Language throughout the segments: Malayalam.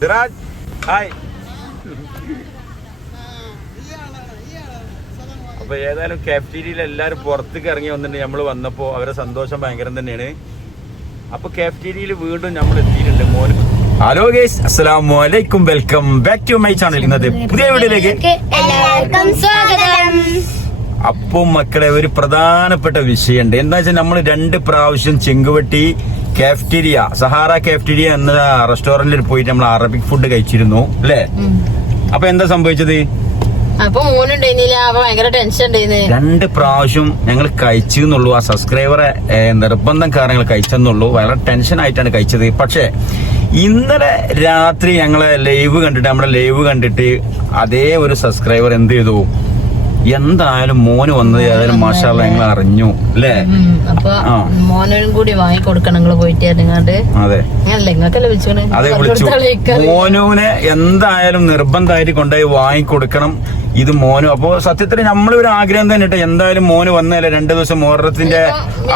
സിറാജ് ഹായ് അപ്പൊ ഏതായാലും കാഫ്റ്റീരിയയിൽ എല്ലാരും പുറത്തേക്ക് ഇറങ്ങി വന്നിട്ട് നമ്മൾ വന്നപ്പോ അവരെ സന്തോഷം ഭയങ്കരം തന്നെയാണ്. അപ്പൊ കാഫ്റ്റീരിയയിൽ വീണ്ടും നമ്മൾ എത്തിയിട്ടുണ്ട്. മോൻ ഹലോ ഗേസ് അസ്സലാമു അലൈക്കും welcome back to my channel ഇന്നത്തെ പുതിയ വീഡിയോയിലേക്ക് അപ്പോൾ മക്കളെ ഒരു പ്രധാനപ്പെട്ട വിഷയമുണ്ട്. എന്താ വെച്ചാൽ നമ്മൾ രണ്ട് പ്രാവശ്യം ചെങ്കുവട്ടി കാഫ്റ്റീരിയ സഹാറ കാഫ്റ്റീരിയ എന്ന റെസ്റ്റോറന്റിൽ പോയിട്ട് നമ്മൾ അറബിക് ഫുഡ് കഴിച്ചിരുന്നു അല്ലേ? അപ്പൊ എന്താ സംഭവിച്ചത്? അപ്പൊ മോനുണ്ടായിരുന്നില്ല അപ്പൊ ഭയങ്കര ടെൻഷൻ ഉണ്ടായിരുന്നു. രണ്ട് പ്രാവശ്യം ഞങ്ങൾ കഴിച്ചു എന്നുള്ളൂ ആ സബ്സ്ക്രൈബറെ നിർബന്ധം കാര്യങ്ങൾ കഴിച്ചെന്നുള്ളൂ. വളരെ ടെൻഷൻ ആയിട്ടാണ് കഴിച്ചത്. പക്ഷേ ഇന്നലെ രാത്രി ഞങ്ങളെ ലൈവ് കണ്ടിട്ട് നമ്മുടെ ലൈവ് കണ്ടിട്ട് അതേ ഒരു സബ്സ്ക്രൈബർ എന്ത് ചെയ്തു? എന്തായാലും മോന് വന്നത് ഏതായാലും മാഷാള്ള ഞങ്ങൾ അറിഞ്ഞു അല്ലേ? അപ്പൊ. മോനും കൂടി വാങ്ങി കൊടുക്കണം നിങ്ങൾ പോയിട്ട് അതെ. വിളിച്ചു മോനുവിനെ എന്തായാലും നിർബന്ധമായിട്ട് കൊണ്ടുപോയി വാങ്ങിക്കൊടുക്കണം ഇത് മോനു അപ്പോ സത്യത്തിൽ നമ്മളൊരു ആഗ്രഹം തന്നെ ഇട്ട് എന്തായാലും മോന് വന്നല്ലേ രണ്ടു ദിവസം മുഹറത്തിന്റെ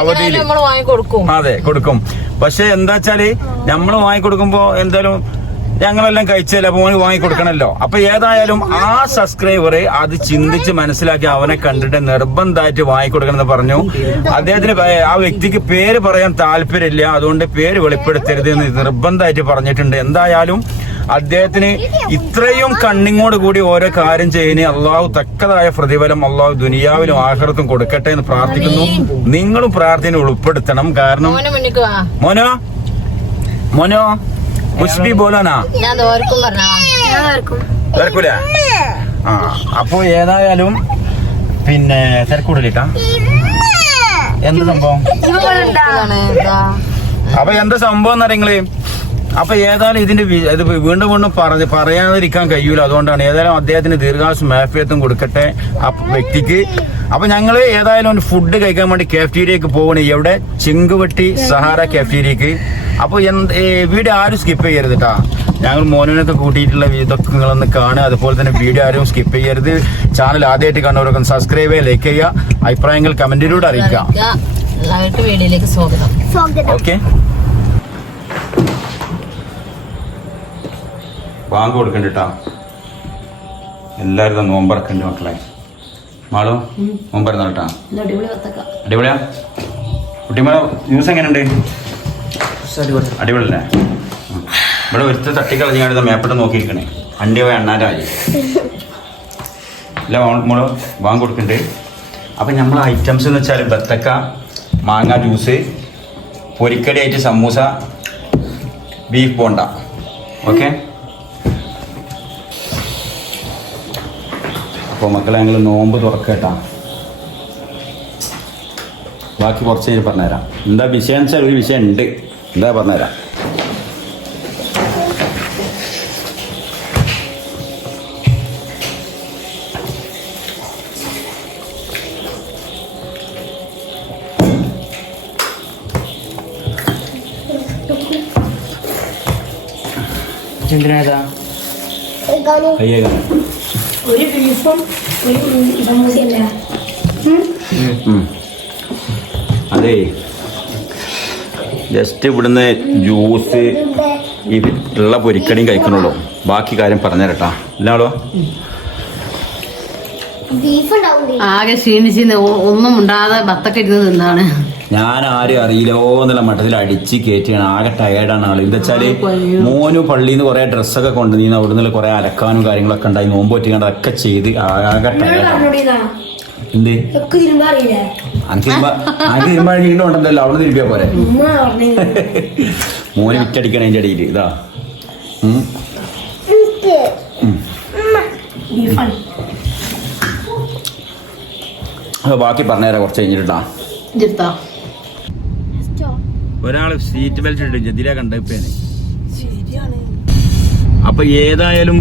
അവധിയിൽ അതെ കൊടുക്കും. പക്ഷെ എന്താ വെച്ചാൽ നമ്മൾ വാങ്ങിക്കൊടുക്കുമ്പോ എന്തായാലും ഞങ്ങളെല്ലാം കഴിച്ചല്ലേ അപ്പൊ വാങ്ങി കൊടുക്കണല്ലോ അപ്പൊ ഏതായാലും ആ സബ്സ്ക്രൈബറെ അത് ചിന്തിച്ച് മനസ്സിലാക്കി അവനെ കണ്ടിട്ട് നിർബന്ധമായിട്ട് വാങ്ങിക്കൊടുക്കണം കൊടുക്കണമെന്ന് പറഞ്ഞു. അദ്ദേഹത്തിന് ആ വ്യക്തിക്ക് പേര് പറയാൻ താല്പര്യമില്ല. അതുകൊണ്ട് പേര് വെളിപ്പെടുത്തരുത് എന്ന് നിർബന്ധമായിട്ട് പറഞ്ഞിട്ടുണ്ട്. എന്തായാലും അദ്ദേഹത്തിന് ഇത്രയും കണ്ണിങ്ങോട് കൂടി ഓരോ കാര്യം ചെയ്യുന്ന അള്ളാഹു തക്കതായ പ്രതിഫലം അള്ളാഹു ദുനിയാവിലും ആഹൃത്തും കൊടുക്കട്ടെ എന്ന് പ്രാർത്ഥിക്കുന്നു. നിങ്ങളും പ്രാർത്ഥന ഉൾപ്പെടുത്തണം. കാരണം മോനോ? മോനോ? കുഷ്ബി ബോലാനാ? ഞാൻ ഓർക്കും പറഞ്ഞ. തിരക്കൂല ആ അപ്പൊ ഏതായാലും പിന്നെ തിരക്കൂടലിട്ടാ? എന്ത് സംഭവം? അപ്പൊ എന്താ സംഭവം എന്നറിയങ്ങൾ അപ്പൊ ഏതായാലും ഇതിന്റെ ഇത് വീണ്ടും വീണ്ടും പറഞ്ഞ് പറയാതിരിക്കാൻ കഴിയൂല. അതുകൊണ്ടാണ് ഏതായാലും അദ്ദേഹത്തിന് ദീർഘായുസ് മാഫിയത്തും കൊടുക്കട്ടെ ആ വ്യക്തിക്ക്. അപ്പൊ ഞങ്ങൾ ഏതായാലും ഫുഡ് കഴിക്കാൻ വേണ്ടി കാഫ്റ്റീരിയക്ക് പോകണേ എവിടെ? ചെങ്കുവട്ടി സഹാര കാഫ്റ്റീരിയക്ക് അപ്പൊ എന്ത് വീഡിയോ ആരും സ്കിപ്പ് ചെയ്യരുത് കേട്ടാ ഞങ്ങൾ മോനുവിനൊക്കെ കൂട്ടിയിട്ടുള്ള ഇതൊക്കെ നിങ്ങളൊന്ന് കാണുക. അതുപോലെ തന്നെ വീഡിയോ ആരും സ്കിപ്പ് ചെയ്യരുത്. ചാനൽ ആദ്യമായിട്ട് കണ്ടവരൊക്കെ സബ്സ്ക്രൈബ് ചെയ്യുക ലൈക്ക് ചെയ്യുക അഭിപ്രായങ്ങൾ കമന്റിലൂടെ അറിയിക്കാം എല്ലാവർക്കും വീഡിയോയിലേക്ക് സ്വാഗതം. ഓക്കെ ബാങ്ക് കൊടുക്കണ്ടിട്ടാ എല്ലാവരും നോമ്പറക്കണ്ട് മക്കളെ. മാളു നോമ്പറന്ന കേട്ടാ അടിപൊളിയാ? കുട്ടിമാളോ ന്യൂസ് എങ്ങനെയുണ്ട്? ഇവിടെ ഒരു തട്ടിക്കളഞ്ഞാടുന്ന മേപ്പിട്ട് നോക്കിയിരിക്കണേ. അണ്ടി പോയി അണ്ണാരായി അല്ല മോൾ വാങ്ങി കൊടുക്കണ്ടേ. അപ്പം നമ്മൾ ഐറ്റംസ് എന്ന് വെച്ചാൽ ബത്തക്ക മാങ്ങ ജ്യൂസ് പൊരിക്കടി ആയിട്ട് സമൂസ ബീഫ് ബോണ്ട. ഓക്കെ അപ്പോൾ മക്കളെ ഞങ്ങൾ നോമ്പ് തുറക്കട്ടാ. ബാക്കി കുറച്ച് കഴിഞ്ഞ് പറഞ്ഞുതരാം. എന്താ വിഷയം വെച്ചാൽ ഒരു വിഷയം ഉണ്ട് എന്താ പറഞ്ഞുതരാം. കയ്യേകാണ് ഒരു ബീഫും ഒരു സമൂസയല്ല. അതേ. ജസ്റ്റ് ഇവിടുന്ന് ജ്യൂസ് ഈ ഉള്ള പൊരിക്കടിയും കഴിക്കണുള്ളൂ. ബാക്കി കാര്യം പറഞ്ഞു പറഞ്ഞുതരട്ടാ ഇല്ലാളോ ആകെ ക്ഷീണിച്ച് ഒന്നും ഉണ്ടാതെ ബത്തൊക്കെ ഇരുന്ന് തിന്നാണ് ഞാൻ ആരും അറിയില്ലോ. എന്നുള്ള മട്ടത്തിൽ അടിച്ച് കയറ്റിയാണ് ആകെ ടയേർഡാണ് ആൾ. എന്താ വെച്ചാൽ മോനു പള്ളിയിൽ നിന്ന് കുറെ ഡ്രസ്സൊക്കെ കൊണ്ട് നീ അവിടെ നിന്ന് കുറെ അലക്കാനും കാര്യങ്ങളൊക്കെ ഉണ്ടായി. നോമ്പ് പറ്റിക്കാണ്ട് അതൊക്കെ ചെയ്ത് ആകെ ടയേർഡാണ് എന്ത്? തീരുമാനം ഉണ്ടല്ലോ. അവിടെ തിരിപ്പിയാ പോരെ. മോനെ വിറ്റടിക്കണ അതിന്റെ അടിയിൽ ഇതാ. ബാക്കി പറഞ്ഞുതരാം കുറച്ച് കഴിഞ്ഞിട്ടാ ഒരാൾ സീറ്റ് ബെൽറ്റ് ഇട്ടു ജതിര ശരിയാണ്. അപ്പൊ ഏതായാലും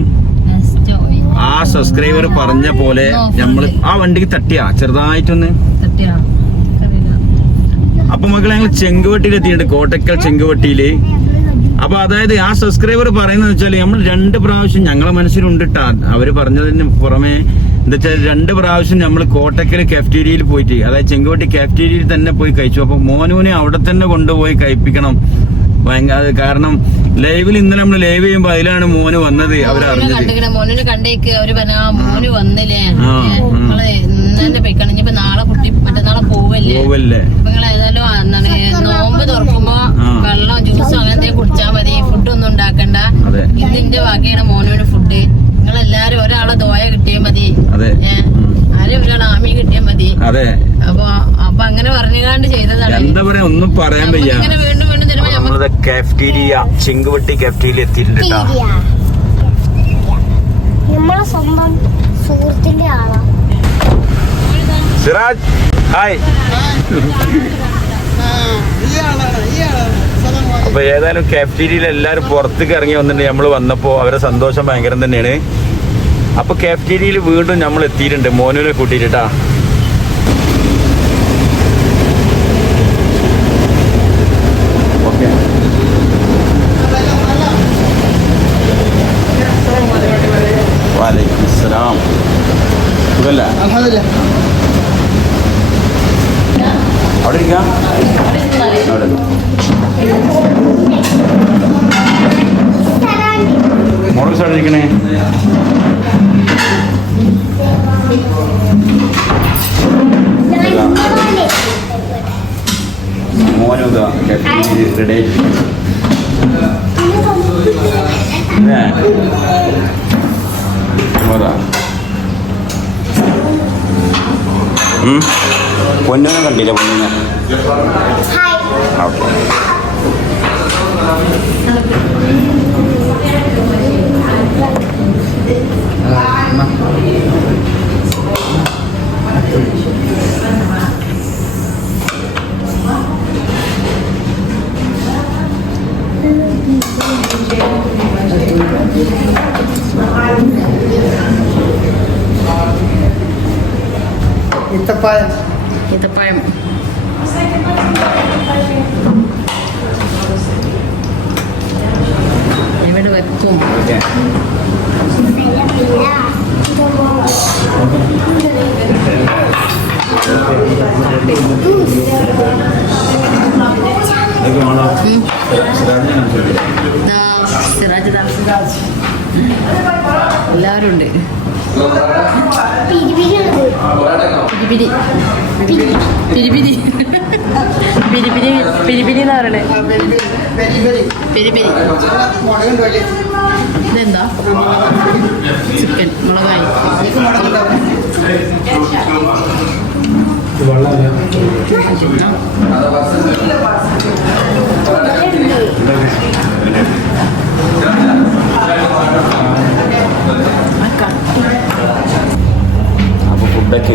ആ സബ്സ്ക്രൈബർ പറഞ്ഞ പോലെ നമ്മൾ ആ വണ്ടിക്ക് തട്ടിയാ. ചെറുതായിട്ടൊന്ന് അപ്പൊ മക്കളെ ഞങ്ങൾ ചെങ്കുവട്ടിയിൽ എത്തിയിട്ടുണ്ട്. കോട്ടക്കൽ ചെങ്കുവട്ടിയിൽ. അപ്പൊ അതായത് ആ സബ്സ്ക്രൈബർ പറയുന്നത് വെച്ചാൽ നമ്മൾ രണ്ട് പ്രാവശ്യം ഞങ്ങളെ മനസ്സിലുണ്ട് അവർ പറഞ്ഞതിന് പുറമെ എന്താ വെച്ചാൽ രണ്ട് പ്രാവശ്യം നമ്മൾ കോട്ടക്കൽ കാഫ്റ്റീരിയയിൽ പോയിട്ട് അതായത് ചെങ്കുവട്ടി കാഫ്റ്റീരിയയിൽ തന്നെ പോയി കഴിച്ചു. അപ്പൊ മോനുവിനെ അവിടെ തന്നെ കൊണ്ടുപോയി കഴിപ്പിക്കണം. ഭയങ്കര കാരണം ലൈവിൽ ഇന്നലെ നമ്മൾ ലൈവ് ചെയ്യുമ്പോ അതിലാണ് മോന് വന്നത് അവരറിഞ്ഞു അവരറിഞ്ഞത് മോനെ കണ്ടേക്ക് അവർ പറഞ്ഞ മോന് വന്നില്ലേ. നിങ്ങൾ ഇന്നെ പോയിക്കണം. ഇനിയിപ്പോ നാളെ കുട്ടി മറ്റന്നാളെ പോവല്ലേ? പോവല്ലേ? നിങ്ങൾ ഏതായാലും എന്താണ് നോമ്പ് തുറക്കുമ്പോ വെള്ളം ജ്യൂസോ അങ്ങനെ എന്തെങ്കിലും കുടിച്ചാ മതി. ഫുഡ് ഒന്നും ഉണ്ടാക്കണ്ട. അതെ. ഇന്ന് ഇന്റെ വകയാണ് മോനോന് ഫുഡ് നിങ്ങൾ എല്ലാരും ഒരാളെ ദോയ കിട്ടിയാ മതി. അതെ. ഏ ആരും ഒരാളെ ആമി കിട്ടിയാ മതി. അതെ. അപ്പൊ അപ്പൊ അങ്ങനെ പറഞ്ഞുകാണ്ട് ചെയ്തതാണ്. എന്താ പറയാ ഒന്നും പറയാൻ വയ്യ. ഇങ്ങനെ വീണ്ടും നമ്മളത് കാഫ്റ്റീരിയ ചിങ്കുവെട്ടി കാഫ്റ്റീരിയ എത്തിയിട്ടുണ്ട് കേട്ടോ നമ്മളെ സ്വന്തം സുഹൃത്തിന്റെ ആളാ. സിറാജ് ഹായ്. അപ്പൊ ഏതായാലും കാഫ്റ്റീരിയയിൽ എല്ലാരും പുറത്തേക്ക് ഇറങ്ങി വന്നിട്ടുണ്ട് നമ്മൾ വന്നപ്പോ അവരെ സന്തോഷം ഭയങ്കരം തന്നെയാണ്. അപ്പൊ കാഫ്റ്റീരിയയിൽ വീണ്ടും നമ്മൾ എത്തിയിട്ടുണ്ട് മോനുവിനെ കൂട്ടിയിട്ടാ ഓക്കെ വാലൈക്കും അസ്സലാം സുഖല്ലേ അവിടെ ഇരിക്കാം അവിടെ റെഡി. പൊന്നിനെ കണ്ടില്ല പൊന്നിനെ? ഇത്തപ്പായം ഈത്തപ്പഴം എവിടെ വെക്കും. എല്ലാവരും ഉണ്ട്. പിരിപിരി പിരിപിരി. പിരിപിരി പിരിപിരി എന്ന് പറയണേ. പിരിപിരി. ഇതെന്താ? ചിക്കൻ മുളകായി. അപ്പോൾ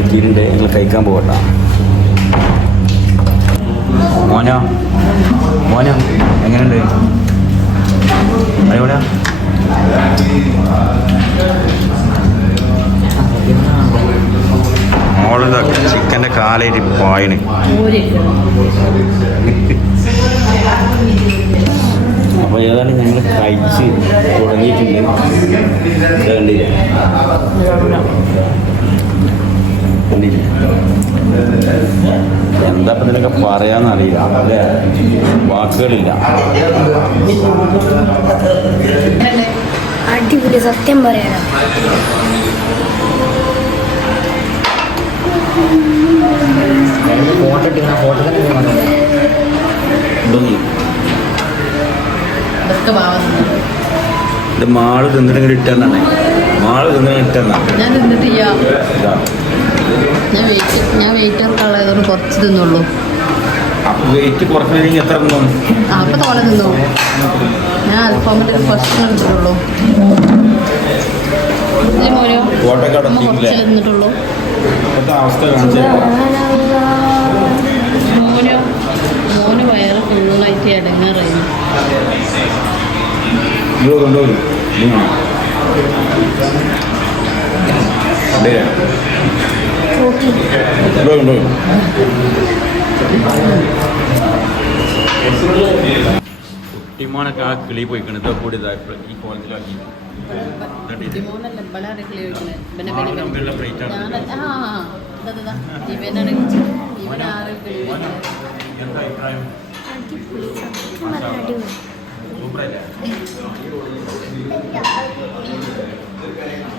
എത്തിയിട്ടുണ്ട് നിങ്ങൾ കഴിക്കാൻ പോകട്ടോ. മോനോ? മോനോ എങ്ങനെയുണ്ട്? അടിപൊളിയാ? മോളിതൊക്കെ ചിക്കന്റെ കാലയിൽ പോയിന് അപ്പോൾ ഏതായാലും ഞങ്ങൾ കഴിച്ച് തുടങ്ങിയിട്ടുണ്ട്. കണ്ടില്ലേ? എന്താ ഇപ്പം ഇതിനൊക്കെ പറയാന്നറിയില്ല? വാക്കുകളില്ല. അടിപൊളി സത്യം ഭാവം ഇത് മാൾ തിന്നിട്ടെങ്കിലും ഇട്ടെന്നാണ്. മാൾ തിന്നിട്ട് ഇട്ടെന്നാണ് ഞാൻ തിന്നിട്ടില്ല. ഞാൻ വെയിറ്റ് ഞാൻ വെയിറ്റ് ഇറക്കാനുള്ളതുകൊണ്ട് കുറച്ച് തിന്നുള്ളൂ. വെയിറ്റ് കുറക്കണമെങ്കിൽ എത്ര തിന്നും? അപ്പൊ തോലെ തിന്നു. ഞാൻ അൽഫാമിന്റെ ഫസ്റ്റ് എടുത്തിട്ടുള്ളൂ. കുറച്ച് തിന്നിട്ടുള്ളൂ. അവസ്ഥ മോനോ മോന് വയറ് ഫുള്ളായിട്ട് ഇത് കൊണ്ടുപോകും കൊണ്ടുപോകും കുട്ടിമോനൊക്കെ ആ കിളി പോയിക്കണ്. ഇതൊക്കെ കൂടി ഈ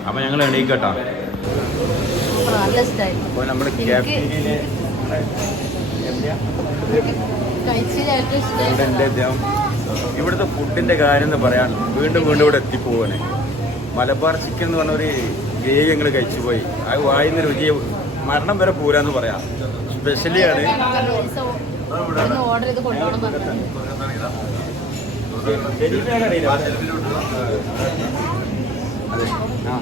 അപ്പൊ ഞങ്ങൾ എണീക്കട്ടോ നല്ല ഇഷ്ടമായി ഇവിടുത്തെ ഫുഡിന്റെ കാര്യം എന്ന് പറയാൻ വീണ്ടും വീണ്ടും ഇവിടെ എത്തിപ്പോവാണ്. മലബാർ ചിക്കൻ എന്ന് പറഞ്ഞ ഒരു ഗ്രേവി ഞങ്ങൾ കഴിച്ചു പോയി. അത് വായുന്ന രുചി മരണം വരെ പോരാന്ന് പറയാം. സ്പെഷ്യലി ആണ്. ഓർഡർ ചെയ്ത് കൊണ്ടുപോകണം. അതെ. ആ.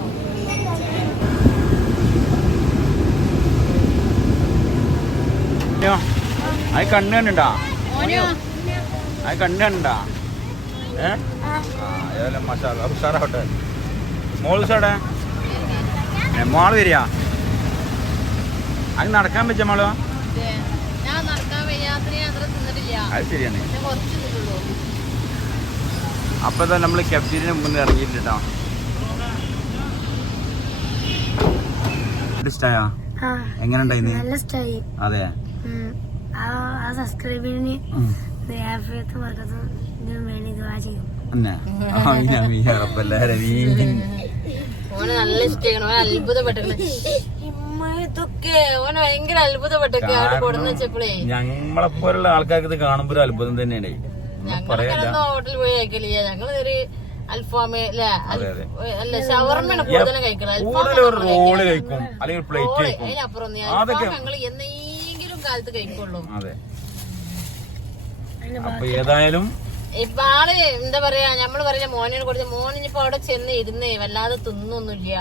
ഇയ്യോ, അത് കണ്ണ് കണ്ടുണ്ടാ അത് കണ്ണ് കണ്ടാ ഏ? ആ. ഏതായാലും മസാല ഉഷാറാവട്ടെ. മോൾ ഉഷാടെ മോൾ വരിക. അത് നടക്കാൻ പറ്റ മോളോ? ഞാൻ നടക്കാൻ വയ്യാത്രയും അത്ര തിന്നിട്ടില്ല. അത് ശരിയാണ്. അപ്പൊ തന്നെ നമ്മൾ മുന്നേ മുന്നിൽ ഇറങ്ങിയിട്ടോ എങ്ങനെ ഉണ്ടായിന്ന് നല്ല സ്റ്റൈൽ അതെ. ആ സബ്സ്ക്രൈബിന് വേണ്ടി ഇതുവാ ചെയ്യും. നല്ല ഇഷ്ടമാണ് അത്ഭുതപ്പെട്ടു ഇതൊക്കെ ഓന് ഭയങ്കര അത്ഭുതപ്പെട്ടൊക്കെ അവിടെ കാരണം കൊടുന്ന് വെച്ചപ്പോഴേ ഞങ്ങളെ പോലുള്ള ആൾക്കാർക്ക് ഇത് കാണുമ്പോ ഒരു അത്ഭുതം തന്നെയാണ്. ഹോട്ടലിൽ പോയി കഴിക്കലില്ല കഴിക്കുന്നത് കൂടുതൽ ഒരു റോൾ കഴിക്കും. അല്ലെങ്കിൽ പ്ലേറ്റ് കഴിക്കും. അതൊക്കെ- കാലത്ത് കഴിക്കുള്ളൂ. അതെ. അപ്പൊ ഏതായാലും ഇപ്പൊ ആൾ എന്താ പറയാ നമ്മൾ പറഞ്ഞ മോനെ കൊടുത്ത് മോനിപ്പോ അവിടെ ചെന്ന് ഇരുന്നേ വല്ലാതെ തിന്നൊന്നുമില്ല.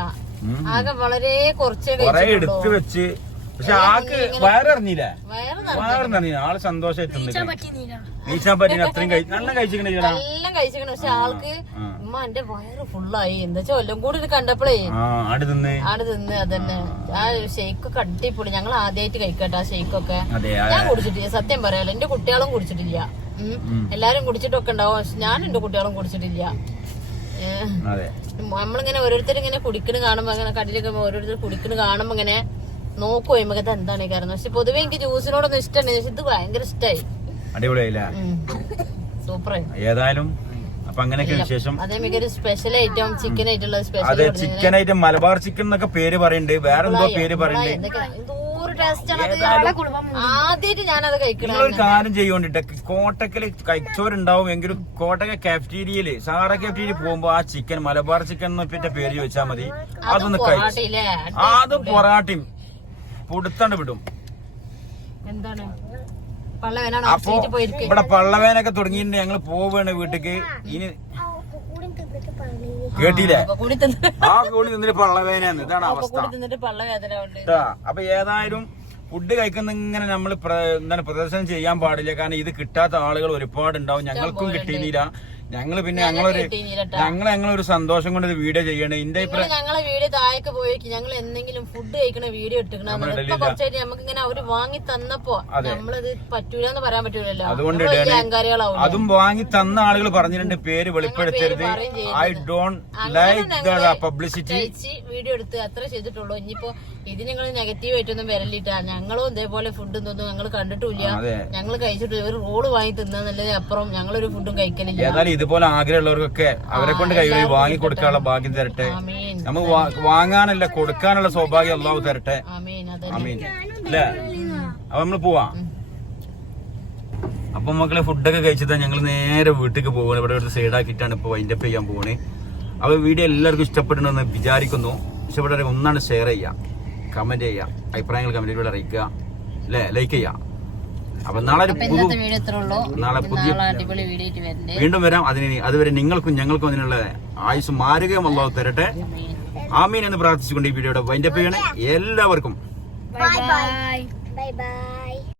ആകെ വളരെ കുറച്ചേ എടുത്ത് വെച്ച്. പക്ഷെ ആൾക്ക് വയറിറങ്ങിയില്ലേ വയറ് വയറിറങ്ങി. ആൾ സന്തോഷമായി തിന്നിട്ട് നീച്ചാൻ പറ്റിയ അത്രയും നല്ല കഴിച്ചിങ്ങനെ ചേട്ടാ എല്ലാം കഴിച്ചിരിക്കണം പക്ഷെ ആൾക്ക് ആ. ഉമ്മ എന്റെ വയറ് ഫുള്ളായി എന്താ വെച്ചാ കൂടി കണ്ടപ്പോഴേ ആട് തിന്ന്. ആട് തിന്ന് അതന്നെ. ആ. ഷെയ്ക്കൊക്കെ അടിപൊളി. ഞങ്ങൾ ആദ്യമായിട്ട് കഴിക്കട്ടെ ആ ഷെയ്ക്കൊക്കെ ഞാൻ കുടിച്ചിട്ടില്ല. സത്യം പറയാലോ എന്റെ കുട്ടികളും കുടിച്ചിട്ടില്ല. എല്ലാരും കുടിച്ചിട്ടൊക്കെ ഉണ്ടാവും പക്ഷെ ഞാൻ എന്റെ കുട്ടികളും കുടിച്ചിട്ടില്ല. നമ്മളിങ്ങനെ ഓരോരുത്തർ ഇങ്ങനെ കുടിക്കണ് കാണുമ്പോ അങ്ങനെ കടയിലൊക്കെ ഓരോരുത്തർ കുടിക്കണ് കാണുമ്പോ ഇങ്ങനെ നോക്കുവോ നമുക്ക് എന്താണ് കാരണം. പക്ഷെ പൊതുവെ എനിക്ക് ജ്യൂസിനോടൊന്നും ഇഷ്ടമാണ് പക്ഷെ ഇത് ഭയങ്കര ഇഷ്ടമായി അടിപൊളിയായില്ല? സൂപ്പറായി. ഏതായാലും അപ്പൊ അങ്ങനെയൊക്കെ വിശേഷം. സ്പെഷ്യൽ ഐറ്റം ചിക്കൻ ആയിട്ടുള്ള സ്പെഷ്യൽ അതെ ചിക്കൻ ഐറ്റം മലബാർ ചിക്കൻ എന്നൊക്കെ പേര് പറയുന്നുണ്ട് വേറെ എന്തോ പേര് പറയുന്നുണ്ട് ആദ്യമായിട്ട് ഞാനത് കഴിക്കണം കാര്യം ചെയ്യോണ്ടിട്ട് കോട്ടക്കൽ കച്ചോരുണ്ടാവും എങ്കിലും കോട്ടക്ക കാഫ്റ്റീരിയയിൽ സാറ കാഫ്റ്റീരിയ പോകുമ്പോ ആ ചിക്കൻ മലബാർ ചിക്കൻ എന്നിട്ട് പേര് ചോദിച്ചാൽ മതി. അതൊന്ന് കഴിച്ചു. അത് പൊറാട്ടയും. പുടുത്തണ്ട് വിടും. എന്താണ്? അപ്പൊ ഇവിടെ പള്ളവേനൊക്കെ തുടങ്ങിയിട്ടുണ്ട്. ഞങ്ങൾ പോവാണ് വീട്ടിക്ക്. ഇനി കേട്ടില്ലേ? ആ കൂടി നിന്നിട്ട് പള്ളവേനാന്ന്. ഇതാണ് അവസ്ഥ. അപ്പൊ ഏതായാലും ഫുഡ് കഴിക്കുന്ന ഇങ്ങനെ നമ്മൾ എന്താണ് പ്രദർശനം ചെയ്യാൻ പാടില്ല. കാരണം ഇത് കിട്ടാത്ത ആളുകൾ ഒരുപാട് ഉണ്ടാവും ഞങ്ങൾക്കും കിട്ടിയില്ല ഞങ്ങൾ പിന്നെ ഞങ്ങളൊരു. ഞങ്ങൾ ഞങ്ങളൊരു സന്തോഷം കൊണ്ട് ഒരു വീഡിയോ ചെയ്യണേ. ഇന്റെ ഞങ്ങളെ വീഡിയോ താഴേക്ക് പോയേക്ക്. ഞങ്ങൾ എന്തെങ്കിലും ഫുഡ് കഴിക്കണ വീഡിയോ എടുക്കണം കുറച്ചായിട്ട് നമുക്ക് ഇങ്ങനെ അവർ വാങ്ങി തന്നപ്പോ നമ്മളത് പറ്റൂലെന്ന് പറയാൻ പറ്റൂലല്ലോ. അതുകൊണ്ട് അതും വാങ്ങി തന്ന ആളുകൾ പറഞ്ഞിട്ടുണ്ട് പേര് വെളിപ്പെടുത്തരുത്. I don't like publicity video എടുത്ത് അത്ര ചെയ്തിട്ടുള്ളൂ. ഇനിയിപ്പോ ഇത് നിങ്ങൾ നെഗറ്റീവ് ആയിട്ടൊന്നും വരലിട്ടാ ഞങ്ങളും ഇതേപോലെ ഫുഡ് തിന്നും ഞങ്ങൾ കണ്ടിട്ടില്ല ഞങ്ങൾ കഴിച്ചിട്ട് ഒരു റോൾ വാങ്ങി തിന്നല്ലേ അപ്പുറം ഞങ്ങളൊരു ഫുഡും കഴിക്കലില്ല. ഏതായാലും ഇതുപോലെ ആഗ്രഹമുള്ളവർക്കൊക്കെ അവരെ കൊണ്ട് കൈവഴി വാങ്ങി കൊടുക്കാനുള്ള ഭാഗ്യം തരട്ടെ. നമുക്ക് വാങ്ങാനല്ല കൊടുക്കാനുള്ള സൗഭാഗ്യം അള്ളാഹു തരട്ടെ. അമീൻ അല്ലേ? അപ്പൊ നമ്മൾ പോവാ. അപ്പൊ മക്കളെ ഫുഡൊക്കെ കഴിച്ചിട്ട് ഞങ്ങൾ നേരെ വീട്ടിലേക്ക് പോകണം ഇവിടെ ഒരു സൈഡാക്കിയിട്ടാണ് ഇപ്പൊ വൈൻഡപ്പ് ചെയ്യാൻ പോകണേ അപ്പൊ വീഡിയോ എല്ലാവർക്കും ഇഷ്ടപ്പെടണമെന്ന് വിചാരിക്കുന്നു. ഇഷ്ടപ്പെട്ടവരെ ഒന്നാണ് ഷെയർ ചെയ്യാം. കമന്റ് ചെയ്യുക. അഭിപ്രായങ്ങൾ കമന്റിലൂടെ അറിയിക്കുക. അല്ലേ ലൈക്ക് ചെയ്യാം അപ്പൊ നാളെ ഒരു അപ്പൊ വീഡിയോ ഇത്രേ ഉള്ളൂ. നാളെ പുതിയ അടിപൊളി വീഡിയോ ആയിട്ട് വീണ്ടും വരാം. അതിന് അതുവരെ നിങ്ങൾക്കും ഞങ്ങൾക്കും അതിനുള്ള ആയുസ് മാരുകയും തരട്ടെ. ആമീൻ എന്ന് പ്രാർത്ഥിച്ചുകൊണ്ട് ഈ വീഡിയോയുടെ വൈൻഡപ്പ് ചെയ്യണേ എല്ലാവർക്കും. Bye bye bye bye